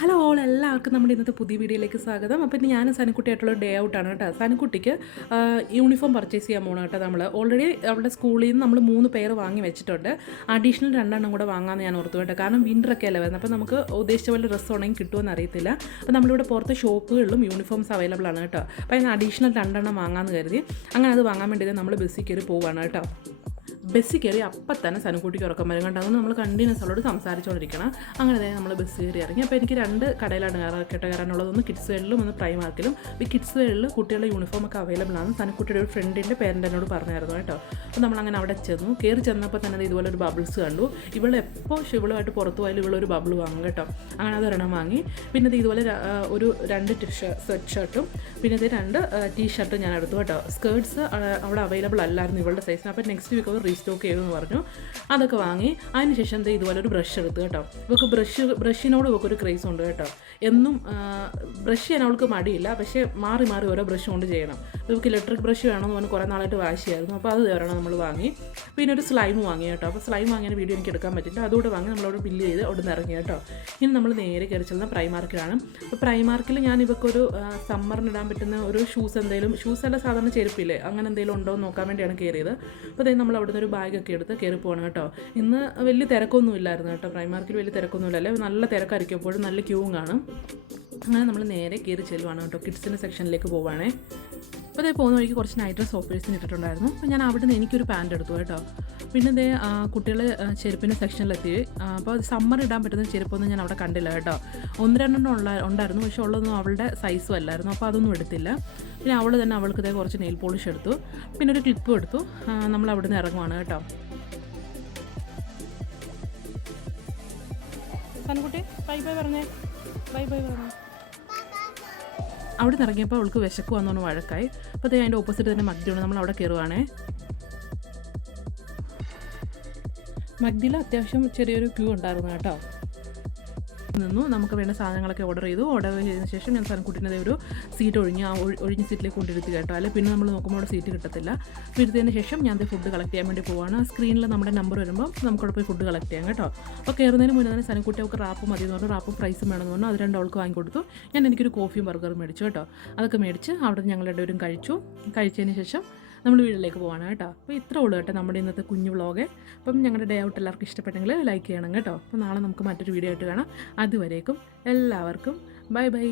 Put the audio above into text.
Hello all എല്ലാവർക്കും നമ്മുടെ ഇന്നത്തെ പുതിയ വീഡിയോയിലേക്ക് സ്വാഗതം. അപ്പോൾ ഇന്ന് ഞാനും സനിക്കുട്ടിയായിട്ടുള്ള ഡേ ഔട്ടാണ് കേട്ടോ. സനിക്കുട്ടിക്ക് യൂണിഫോം പർച്ചേസ് ചെയ്യാൻ പോകണം കേട്ടോ. നമ്മൾ ഓൾറെഡി അവളുടെ സ്കൂളിൽ നിന്ന് നമ്മൾ 3 പെയർ വാങ്ങി വെച്ചിട്ടുണ്ട്. അഡീഷണൽ 2 കൂടെ വാങ്ങാമെന്ന് ഞാൻ ഓർത്തു കേട്ടോ. കാരണം വിൻ്ററൊക്കെ അല്ലേ വരുന്നത്, അപ്പോൾ നമുക്ക് ഉദ്ദേശിച്ച പോലെ ഡ്രസ്സ് ഉണ്ടെങ്കിൽ കിട്ടുമെന്ന് അറിയത്തില്ല. അപ്പോൾ നമ്മളിവിടെ പുറത്ത് ഷോപ്പുകളിലും യൂണിഫോംസ് അവൈലബിൾ ആണ് കേട്ടോ. അപ്പോൾ അതിന് അഡീഷണൽ 2 വാങ്ങാമെന്ന് കരുതി അങ്ങനെ അത് വാങ്ങാൻ വേണ്ടി നമ്മൾ ബസ്സിൽ കയറി പോവുകയാണ് കേട്ടോ. ബസ്സിൽ കയറി അപ്പം തന്നെ സനുക്കുട്ടിക്ക് ഉറക്കം വരും കണ്ടോ. അങ്ങനെ നമ്മൾ കണ്ടിന്യൂസ് അവളോട് സംസാരിച്ചുകൊണ്ടിരിക്കണം. അങ്ങനെ നമ്മൾ ബസ് കയറി ഇറങ്ങി. അപ്പോൾ എനിക്ക് 2 കടയിലാണ് കയറാനുള്ളത്. ഒന്ന് കിഡ്സ് വേൾഡിലും ഒന്ന് പ്രൈമാർക്കിലും. ഈ കിഡ്സ് വേൾഡിൽ കുട്ടികളുടെ യൂണിഫോം ഒക്കെ അവൈലബിൾ ആണ്. സനുക്കുട്ടിയുടെ ഒരു ഫ്രണ്ടിൻ്റെ പേരൻ്റ് എന്നോട് പറഞ്ഞായിരുന്നു കേട്ടോ. അപ്പോൾ നമ്മളങ്ങനെ അവിടെ ചെന്നു. കയറി ചെന്നപ്പോൾ തന്നെ ഇതുപോലെ ഒരു ബബിൾസ് കണ്ടു. എപ്പോൾ ഇവളുമായിട്ട് പുറത്ത് പോയാലും ഇവളൊരു ബബിൾ വാങ്ങും കേട്ടോ. അങ്ങനെ അത് ഒരെണ്ണം വാങ്ങി. പിന്നെ ഇത് ഇതുപോലെ ഒരു 2 സ്വെറ്റ് ഷർട്ടും പിന്നെ ഇത് 2 ടീ-ഷർട്ടും ഞാൻ എടുത്തു കേട്ടോ. സ്കേർട്സ് അവിടെ അവൈലബിൾ അല്ലായിരുന്നു ഇവളുടെ സൈസിന്. അപ്പോൾ നെക്സ്റ്റ് വീക്ക് അവർ റീസ്റ്റോക്ക് ചെയ്യുമെന്ന് പറഞ്ഞു. അതൊക്കെ വാങ്ങി. അതിനുശേഷം ഇതുപോലെ ഒരു ബ്രഷ് എടുത്തു കേട്ടോ. ഇവൾക്ക് ബ്രഷിനോട് ഇവൾക്കൊരു ക്രേസ് ഉണ്ട് കേട്ടോ. എന്നും ബ്രഷ് ചെയ്യാൻ അവൾക്ക് മടിയില്ല, പക്ഷേ മാറി മാറി ഓരോ ബ്രഷ് കൊണ്ട് ചെയ്യണം. ഇവൾക്ക് ഇലക്ട്രിക് ബ്രഷ് വേണമെന്ന് പറഞ്ഞ് കുറേ നാളായിട്ട് വാശിയായിരുന്നു. അപ്പോൾ അത് ഒരെണ്ണം നമ്മൾ വാങ്ങി. പിന്നെ ഒരു സ്ലൈം വാങ്ങി കേട്ടോ. അപ്പോൾ സ്ലൈം വാങ്ങിയ വീഡിയോ എനിക്ക് എടുക്കാൻ പറ്റില്ല. അതുകൂടെ വാങ്ങി നമ്മളവിടെ ബില്ല് ചെയ്ത് അവിടെ നിന്ന് ഇറങ്ങി കേട്ടോ. ഇനി നമ്മൾ നേരെ കയറി ചെല്ലുന്ന പ്രൈമാർക്കിലാണ്. അപ്പോൾ പ്രൈമാർക്കിൽ ഞാൻ ഇവൾക്കൊരു സമ്മറിനിടാൻ പറ്റുന്ന ഒരു ഷൂസ് അല്ല സാധാരണ ചെരുപ്പില്ലേ, അങ്ങനെ എന്തെങ്കിലും ഉണ്ടോ എന്ന് നോക്കാൻ വേണ്ടിയാണ് കയറിയത്. അപ്പോൾ അതായത് നമ്മൾ അവിടുന്ന് ഒരു ബാഗൊക്കെ എടുത്ത് കയറി പോകണം കേട്ടോ. ഇന്ന് വലിയ തിരക്കൊന്നും ഇല്ലായിരുന്നു കേട്ടോ. പ്രൈമാർക്കിൽ വലിയ തിരക്കൊന്നും ഇല്ലല്ലേ, നല്ല തിരക്കായിരിക്കും. എപ്പോഴും നല്ല ക്യൂവും കാണും. അങ്ങനെ നമ്മൾ നേരെ കയറി ചെല്ലുവാണ് കേട്ടോ. കിഡ്സിൻ്റെ സെക്ഷനിലേക്ക് പോവുകയാണേ. അപ്പോൾ അതേ പോകുന്ന വഴിക്ക് കുറച്ച് നൈറ്റ് ഡ്രസ് ഓഫേഴ്സിന് ഇട്ടിട്ടുണ്ടായിരുന്നു. അപ്പോൾ ഞാൻ അവിടെ നിന്ന് എനിക്കൊരു പാൻറ്റ് എടുത്തു കേട്ടോ. പിന്നെ ഇതേ കുട്ടികൾ ചെരുപ്പിൻ്റെ സെക്ഷനിലെത്തി. അപ്പോൾ സമ്മർ ഇടാൻ പറ്റുന്ന ചെരുപ്പൊന്നും ഞാൻ അവിടെ കണ്ടില്ല കേട്ടോ. 1-2 ഉണ്ടായിരുന്നു, പക്ഷേ ഉള്ളതൊന്നും അവളുടെ സൈസും അല്ലായിരുന്നു. അപ്പോൾ അതൊന്നും എടുത്തില്ല. പിന്നെ അവൾ തന്നെ അവൾക്ക് ഇതേ കുറച്ച് നെയിൽ പോളിഷ് എടുത്തു. പിന്നെ ഒരു ക്ലിപ്പും എടുത്തു. നമ്മൾ അവിടെ നിന്ന് ഇറങ്ങുവാണ് കേട്ടോ. സനുകുട്ടി ബൈ ബൈ പറഞ്ഞേ. ബൈ ബൈ പറഞ്ഞേ. അവിടെ നിന്ന് ഇറങ്ങിയപ്പോൾ അവൾക്ക് വിശക്ക് വന്നുകൊണ്ട് വഴക്കായി. അപ്പോൾ അതേ അതിൻ്റെ ഓപ്പോസിറ്റ് തന്നെ മഗ്ദിയുണ്ട്. നമ്മൾ അവിടെ കയറുവാണേ. മഗ്ദിയിൽ അത്യാവശ്യം ചെറിയൊരു ക്യൂ ഉണ്ടായിരുന്നു കേട്ടോ. നമുക്ക് വേണ്ട സാധനങ്ങളൊക്കെ ഓർഡർ ചെയ്തതിന് ശേഷം ഞാൻ സനക്കുട്ടീൻ്റെ ഒരു സീറ്റ് ഒഴിഞ്ഞ സീറ്റിലേക്ക് കൊണ്ടിരുത്തി കേട്ടോ. അല്ലെങ്കിൽ പിന്നെ നമ്മൾ നോക്കുമ്പോൾ അവിടെ സീറ്റ് കിട്ടത്തില്ല. ഇരുത്തിയതിന് ശേഷം ഞാൻ ഫുഡ് കളക്ട് ചെയ്യാൻ വേണ്ടി പോവാണ്. സ്ക്രീനിൽ നമ്മുടെ നമ്പർ വരുമ്പോൾ നമുക്കവിടെ പോയി ഫുഡ് കളക്ട് ചെയ്യാം കേട്ടോ. അപ്പോൾ കയറുന്നതിന് മുന്നേ തന്നെ സനക്കുട്ടി അവൾക്ക് റാപ്പ് മതി എന്ന് പറഞ്ഞു. റാപ്പും പ്രൈസും വേണമെന്ന് പറഞ്ഞു. അത് 2 അവൾക്ക് വാങ്ങിക്കൊടുത്തു. എനിക്കൊരു കോഫിയും ബർഗറും മേടിച്ചു കേട്ടോ. അതൊക്കെ മേടിച്ച് അവിടെ ഞങ്ങൾ 2 പേരും കഴിച്ചതിന് ശേഷം നമ്മൾ വീട്ടിലേക്ക് പോവാണ് കേട്ടോ. അപ്പോൾ ഇത്രേ ഉള്ളൂ കേട്ടോ നമ്മുടെ ഇന്നത്തെ കുഞ്ഞു വ്ളോഗ്. അപ്പം ഞങ്ങളുടെ ഡേ ഔട്ട് എല്ലാവർക്കും ഇഷ്ടപ്പെട്ടെങ്കിൽ ലൈക്ക് ചെയ്യണം കേട്ടോ. അപ്പോൾ നാളെ നമുക്ക് മറ്റൊരു വീഡിയോ ആയിട്ട് കാണാം. അതുവരേക്കും എല്ലാവർക്കും ബൈ ബൈ.